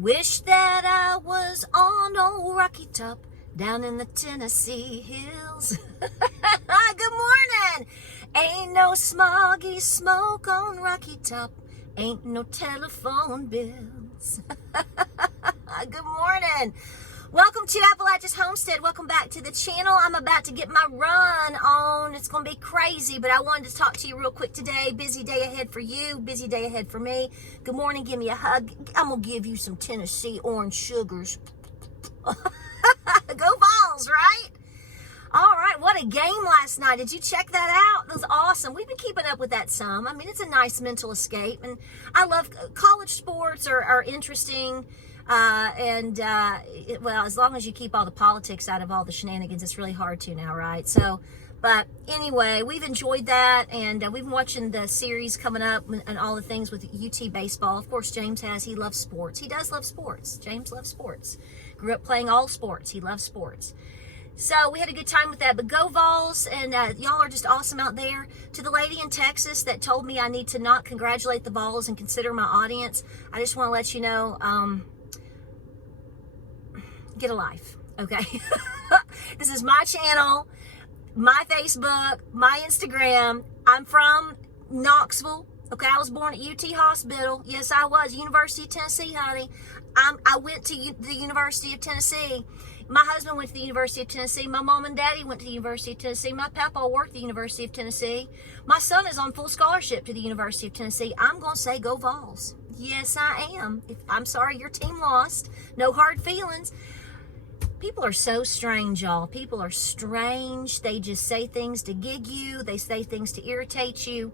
Wish that I was on old Rocky Top down in the Tennessee hills. Good morning. Ain't no smoggy smoke on Rocky Top. Ain't no telephone bills. Good morning. Welcome to Appalachia's Homestead. Welcome back to the channel. I'm about to get my run on. It's going to be crazy, but I wanted to talk to you real quick today. Busy day ahead for you. Busy day ahead for me. Good morning. Give me a hug. I'm going to give you some Tennessee orange sugars. Go Vols, right? All right. What a game last night. Did you check that out? It was awesome. We've been keeping up with that some. I mean, it's a nice mental escape, and I love college sports are interesting. Well, as long as you keep all the politics out of all the shenanigans, it's really hard to now, right? So, but anyway, we've enjoyed that, and we've been watching the series coming up and all the things with UT baseball. Of course, James has. He loves sports. He does love sports. James loves sports. Grew up playing all sports. He loves sports. So we had a good time with that. But go Vols, and y'all are just awesome out there. To the lady in Texas that told me I need to not congratulate the Vols and consider my audience, I just want to let you know, get a life, okay? This is my channel, my Facebook, my Instagram. I'm from Knoxville, okay? I was born at UT Hospital. Yes, I was. University of Tennessee, honey. I went to the University of Tennessee. My husband went to the University of Tennessee. My mom and daddy went to the University of Tennessee. My papa worked at the University of Tennessee. My son is on full scholarship to the University of Tennessee. I'm going to say go Vols. Yes, I am. I'm sorry your team lost. No hard feelings. People are so strange, y'all. People are strange. They just say things to gig you. They say things to irritate you.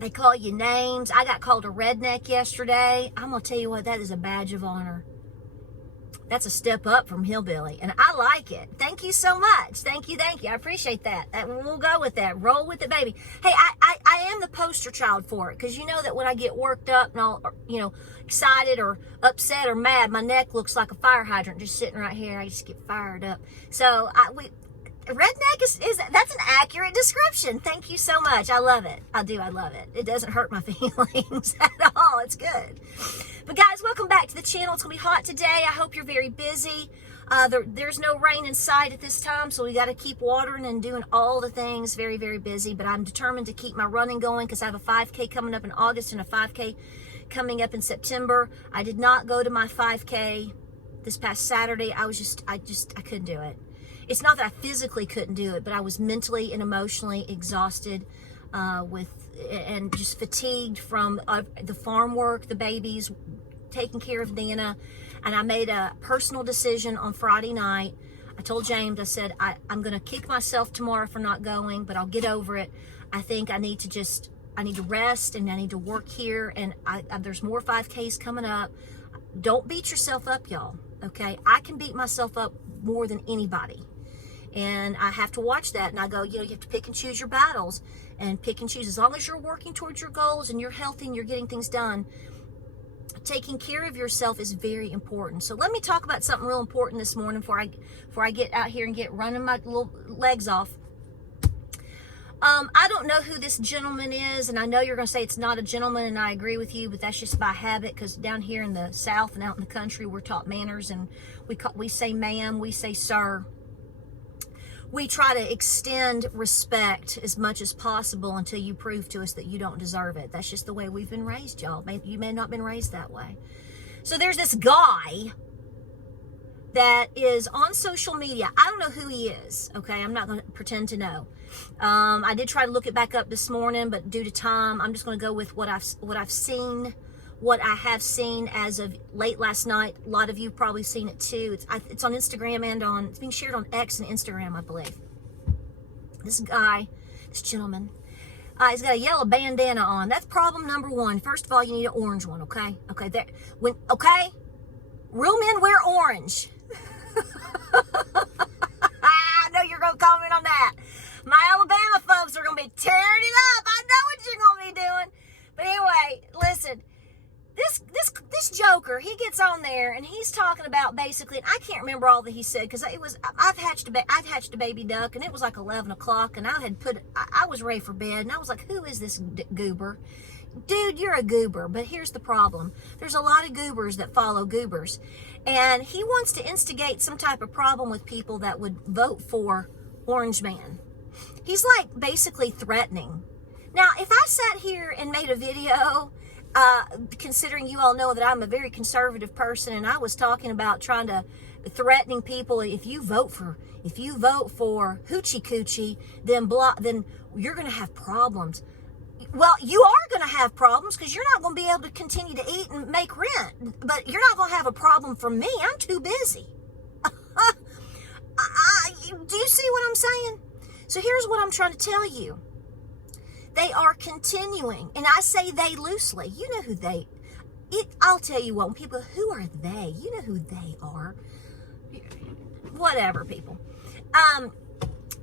They call you names. I got called a redneck yesterday. I'm going to tell you what, that is a badge of honor. That's a step up from hillbilly, and I like it. Thank you so much. Thank you. I appreciate that. We'll go with that. Roll with it, baby. Hey, I am the poster child for it, because you know that when I get worked up and all, excited or upset or mad, my neck looks like a fire hydrant just sitting right here. I just get fired up. So redneck is that's an accurate description. Thank you so much. I love it. I do. I love it. It doesn't hurt my feelings at all. It's good. But guys, welcome back to the channel. It's gonna be hot today. I hope you're very busy. There's no rain in sight at this time, so we got to keep watering and doing all the things. Very, very busy. But I'm determined to keep my running going, because I have a 5K coming up in August and a 5K coming up in September. I did not go to my 5K this past Saturday. I couldn't do it. It's not that I physically couldn't do it, but I was mentally and emotionally exhausted and just fatigued from the farm work, the babies, taking care of Nana. And I made a personal decision on Friday night. I told James, I said, I'm going to kick myself tomorrow for not going, but I'll get over it. I think I need to rest, and I need to work here. And there's more 5Ks coming up. Don't beat yourself up, y'all. Okay. I can beat myself up more than anybody. And I have to watch that. And I go, you have to pick and choose your battles, and pick and choose. As long as you're working towards your goals and you're healthy and you're getting things done, taking care of yourself is very important. So let me talk about something real important this morning before I get out here and get running my little legs off. I don't know who this gentleman is, and I know you're going to say it's not a gentleman, and I agree with you, but that's just by habit, because down here in the South and out in the country, we're taught manners, and we say ma'am, we say sir. We try to extend respect as much as possible until you prove to us that you don't deserve it. That's just the way we've been raised, y'all. You may not have been raised that way. So there's this guy that is on social media. I don't know who he is, okay? I'm not going to pretend to know. I did try to look it back up this morning, but due to time, I'm just going to go with what I've seen. What I have seen as of late last night. A lot of you probably seen it too. It's on Instagram and it's being shared on X and Instagram, I believe. This gentleman, he's got a yellow bandana on. That's problem number one. First of all, you need an orange one, okay? Okay? Real men wear orange. I know you're going to comment on that. My Alabama folks are going to be tearing it up. I know what you're going to be doing. But anyway, listen. This joker, he gets on there and he's talking about basically, and I can't remember all that he said, because I'd hatched a baby duck, and it was like 11 o'clock, and I was ready for bed, and I was like, who is this goober? dude, you're a goober. But here's the problem. There's a lot of goobers that follow goobers. And he wants to instigate some type of problem with people that would vote for Orange Man. He's like basically threatening. Now, if I sat here and made a video, considering you all know that I'm a very conservative person, and I was talking about threatening people, if you vote for Hoochie Coochie, then you're going to have problems. Well, you are going to have problems because you're not going to be able to continue to eat and make rent. But you're not going to have a problem from me. I'm too busy. Do you see what I'm saying? So here's what I'm trying to tell you. They are continuing, and I say they loosely. You know who I'll tell you what, when people, who are they? You know who they are. Whatever, people.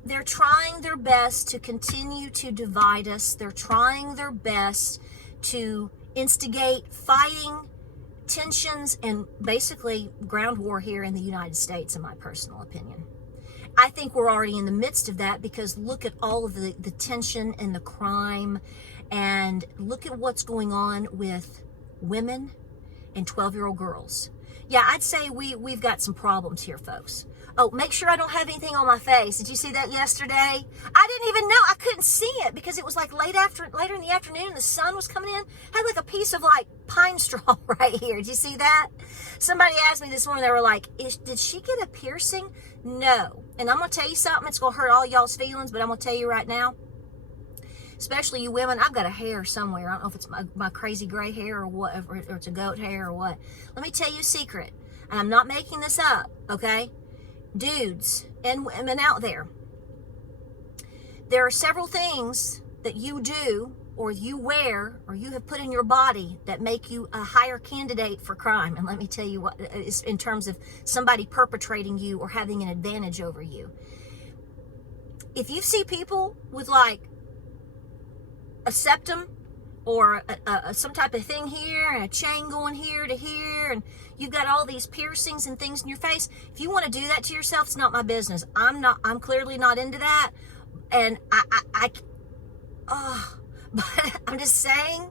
They're trying their best to continue to divide us. They're trying their best to instigate fighting, tensions, and basically ground war here in the United States, in my personal opinion. I think we're already in the midst of that because look at all of the tension and the crime, and look at what's going on with women and 12-year-old girls. Yeah, I'd say we've got some problems here, folks. Oh, make sure I don't have anything on my face. Did you see that yesterday? I didn't even know. I couldn't see it because it was like later in the afternoon, and the sun was coming in. I had like a piece of like pine straw right here. Did you see that? Somebody asked me this morning, they were like, did she get a piercing? No. And I'm going to tell you something. It's going to hurt all y'all's feelings, but I'm going to tell you right now, especially you women, I've got a hair somewhere. I don't know if it's my crazy gray hair or what, or it's a goat hair or what. Let me tell you a secret, and I'm not making this up, okay? Dudes and women out there are several things that you do or you wear or you have put in your body that make you a higher candidate for crime. And let me tell you what, in terms of somebody perpetrating you or having an advantage over you. If you see people with like a septum or some type of thing here and a chain going here to here, and you've got all these piercings and things in your face, if you want to do that to yourself, it's not my business. I'm clearly not into that. And but I'm just saying,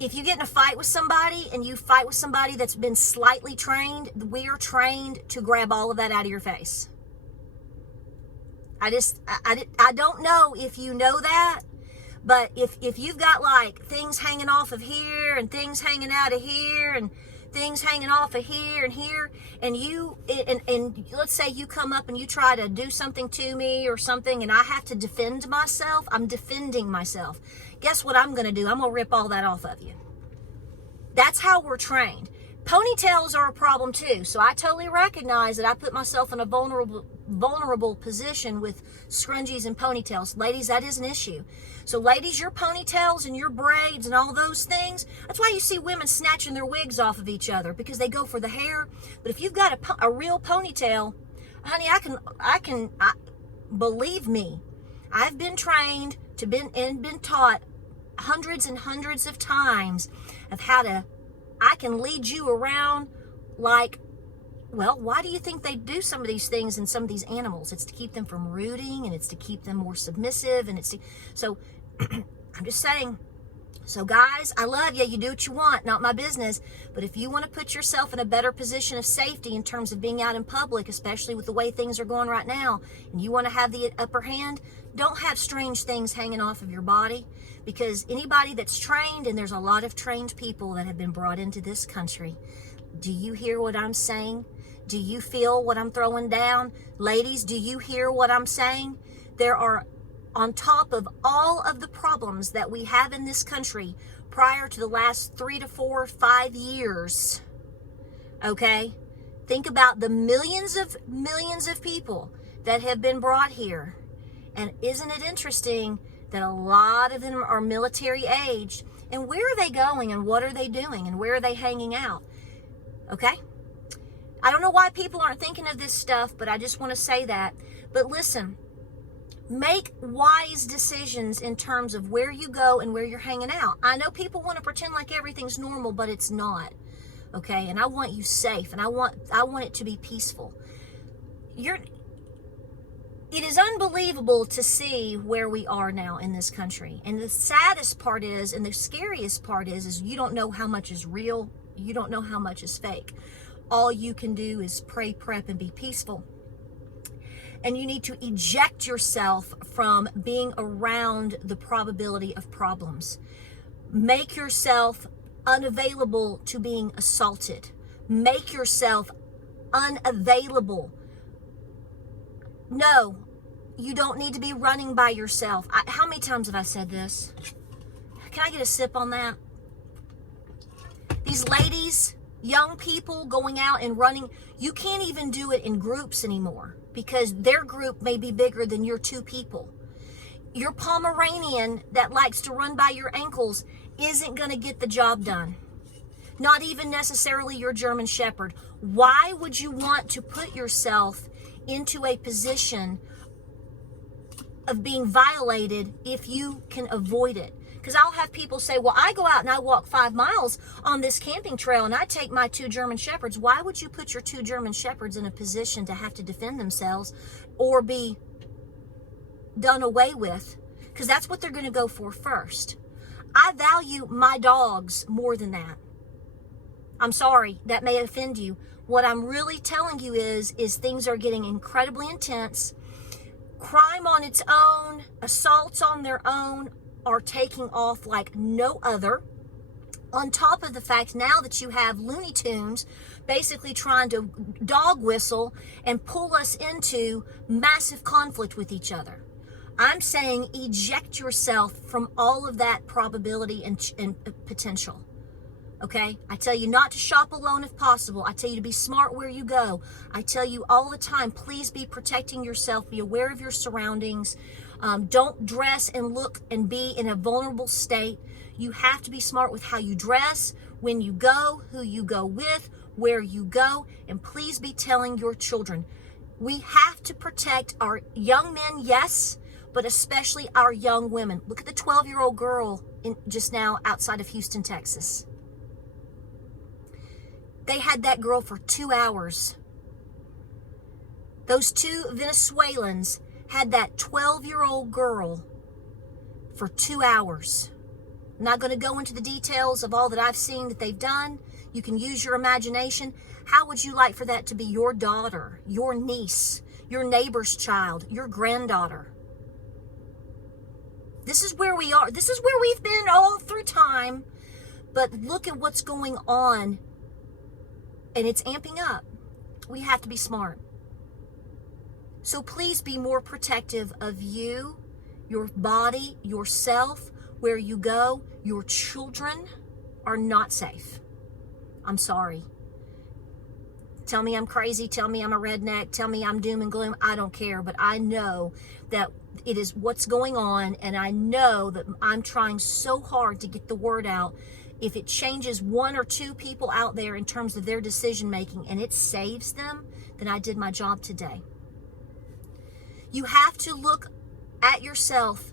if you get in a fight with somebody and you fight with somebody that's been slightly trained, we are trained to grab all of that out of your face. I don't know if you know that, but if you've got like things hanging off of here and things hanging out of here and things hanging off of here and here, and and let's say you come up and you try to do something to me or something, and I have to defend myself, I'm defending myself. Guess what I'm going to do? I'm going to rip all that off of you. That's how we're trained. Ponytails are a problem too, so I totally recognize that I put myself in a vulnerable position with scrunchies and ponytails. Ladies, that is an issue. So ladies, your ponytails and your braids and all those things, that's why you see women snatching their wigs off of each other, because they go for the hair. But if you've got a real ponytail, honey, believe me, I've been trained and been taught hundreds and hundreds of times of I can lead you around like, well, why do you think they do some of these things in some of these animals? It's to keep them from rooting, and it's to keep them more submissive, and so I'm just saying. So guys, I love you. You do what you want, not my business. But if you want to put yourself in a better position of safety in terms of being out in public, especially with the way things are going right now, and you want to have the upper hand, don't have strange things hanging off of your body, because anybody that's trained, and there's a lot of trained people that have been brought into this country. Do you hear what I'm saying? Do you feel what I'm throwing down? Ladies, do you hear what I'm saying? There are, on top of all of the problems that we have in this country prior to the last 3 to 4 or 5 years, okay? Think about the millions of people that have been brought here. And isn't it interesting that a lot of them are military aged? And where are they going, and what are they doing, and where are they hanging out? Okay? I don't know why people aren't thinking of this stuff, but I just want to say that. But listen, make wise decisions in terms of where you go and where you're hanging out. I know people want to pretend like everything's normal, but it's not. Okay? And I want you safe, and I want it to be peaceful. It is unbelievable to see where we are now in this country. And the saddest part is, and the scariest part is you don't know how much is real. You don't know how much is fake. All you can do is pray, prep, and be peaceful. And you need to eject yourself from being around the probability of problems. Make yourself unavailable to being assaulted. Make yourself unavailable. No, you don't need to be running by yourself. How many times have I said this? Can I get a sip on that? These ladies, young people going out and running, you can't even do it in groups anymore because their group may be bigger than your 2 people. Your Pomeranian that likes to run by your ankles isn't going to get the job done. Not even necessarily your German Shepherd. Why would you want to put yourself into a position of being violated if you can avoid it? Because I'll have people say, well, I go out and I walk 5 miles on this camping trail and I take my 2 German Shepherds. Why would you put your 2 German Shepherds in a position to have to defend themselves or be done away with? Because that's what they're going to go for first. I value my dogs more than that. I'm sorry, that may offend you. What I'm really telling you is things are getting incredibly intense. Crime on its own, assaults on their own are taking off like no other. On top of the fact now that you have Looney Tunes basically trying to dog whistle and pull us into massive conflict with each other. I'm saying eject yourself from all of that probability and potential. Okay? I tell you not to shop alone if possible. I tell you to be smart where you go. I tell you all the time, please be protecting yourself. Be aware of your surroundings. Don't dress and look and be in a vulnerable state. You have to be smart with how you dress, when you go, who you go with, where you go, and please be telling your children. We have to protect our young men, yes, but especially our young women. Look at the 12-year-old girl just now outside of Houston, Texas. They had that girl for 2 hours. Those 2 Venezuelans had that 12-year-old girl for 2 hours. I'm not going to go into the details of all that I've seen that they've done. You can use your imagination. How would you like for that to be your daughter, your niece, your neighbor's child, your granddaughter? This is where we are. This is where we've been all through time. But look at what's going on. And it's amping up. We have to be smart. So please be more protective of you, your body, yourself, where you go. Your children are not safe. I'm sorry. Tell me I'm crazy. Tell me I'm a redneck. Tell me I'm doom and gloom. I don't care. But I know that it is what's going on. And I know that I'm trying so hard to get the word out. If it changes 1 or 2 people out there in terms of their decision making and it saves them, then I did my job today. You have to look at yourself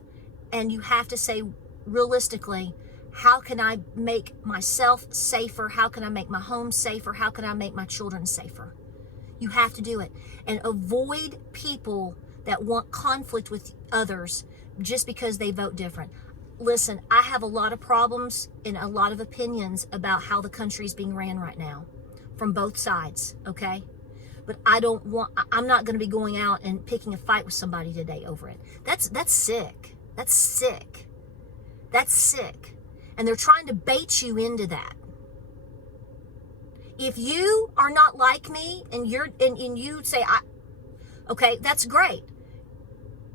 and you have to say realistically, how can I make myself safer? How can I make my home safer? How can I make my children safer? You have to do it. And avoid people that want conflict with others just because they vote different. Listen, I have a lot of problems and a lot of opinions about how the country is being ran right now from both sides, okay? But I'm not going to be going out and picking a fight with somebody today over it. That's sick. That's sick. That's sick. And they're trying to bait you into that. If you are not like me and you say, okay, that's great.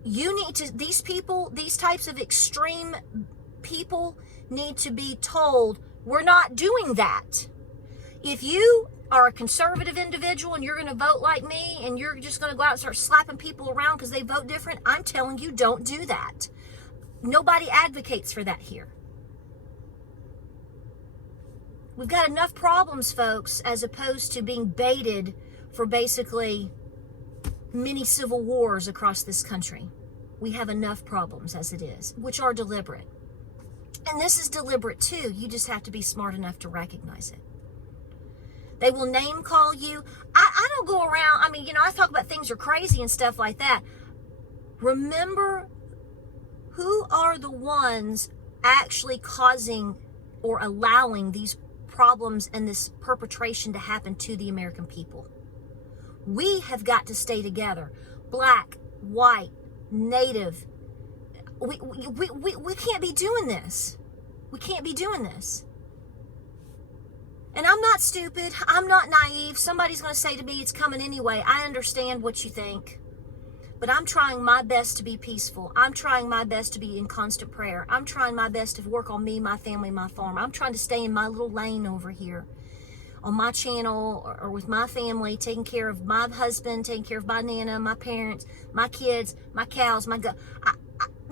You need to, these people, these types of extreme people need to be told, we're not doing that. If you are a conservative individual and you're going to vote like me and you're just going to go out and start slapping people around because they vote different, I'm telling you, don't do that. Nobody advocates for that here. We've got enough problems, folks, as opposed to being baited for basically many civil wars across this country. We have enough problems as it is, which are deliberate. And this is deliberate too. You just have to be smart enough to recognize it. They will name call you. I don't go around, I talk about things are crazy and stuff like that. Remember who are the ones actually causing or allowing these problems and this perpetration to happen to the American people. We have got to stay together. Black, white, Native. We can't be doing this. We can't be doing this. And I'm not stupid. I'm not naive. Somebody's going to say to me, it's coming anyway. I understand what you think. But I'm trying my best to be peaceful. I'm trying my best to be in constant prayer. I'm trying my best to work on me, my family, my farm. I'm trying to stay in my little lane over here on my channel or with my family, taking care of my husband, taking care of my Nana, my parents, my kids, my cows,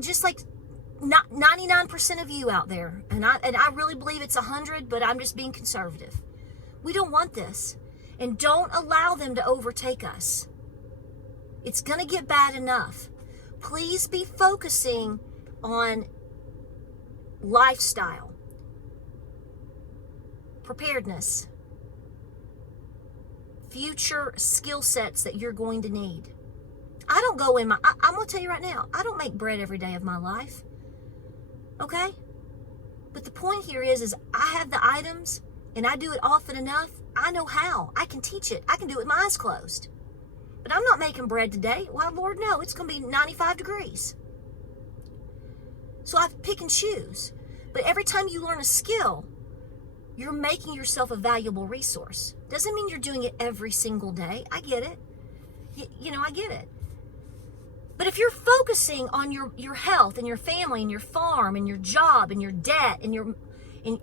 just like 99% of you out there. And I really believe it's 100, but I'm just being conservative. We don't want this. And don't allow them to overtake us. It's going to get bad enough. Please be focusing on lifestyle, preparedness, future skill sets that you're going to need. I don't go in I'm going to tell you right now, I don't make bread every day of my life. Okay? But the point here is I have the items and I do it often enough. I know how. I can teach it. I can do it with my eyes closed. But I'm not making bread today. Why, Lord, no. It's going to be 95 degrees. So I pick and choose. But every time you learn a skill, you're making yourself a valuable resource. Doesn't mean you're doing it every single day. I get it. I get it. But if you're focusing on your health and your family and your farm and your job and your debt and your in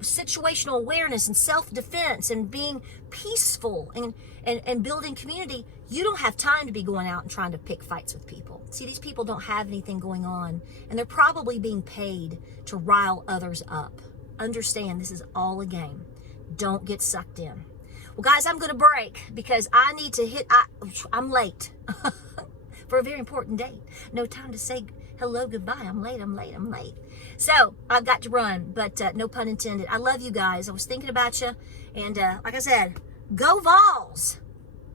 situational awareness and self-defense and being peaceful and building community, you don't have time to be going out and trying to pick fights with people. See, these people don't have anything going on, and they're probably being paid to rile others up. Understand, this is all a game. Don't get sucked in. Well, guys, I'm going to break because I need to I'm late for a very important date. No time to say hello, goodbye. I'm late. So I've got to run, but no pun intended. I love you guys. I was thinking about you. And like I said, go Vols.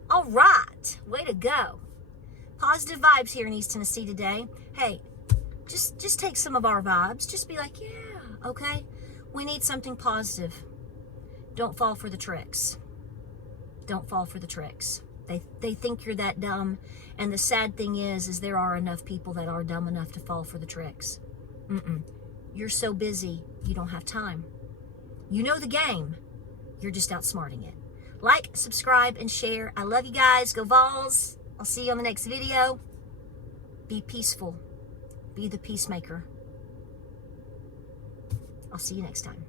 All right. Way to go. Positive vibes here in East Tennessee today. Hey, just take some of our vibes. Just be like, yeah, okay. We need something positive. Don't fall for the tricks. Don't fall for the tricks. They think you're that dumb. And the sad thing is there are enough people that are dumb enough to fall for the tricks. You're so busy, you don't have time. You know the game. You're just outsmarting it. Like, subscribe, and share. I love you guys. Go Vols. I'll see you on the next video. Be peaceful. Be the peacemaker. I'll see you next time.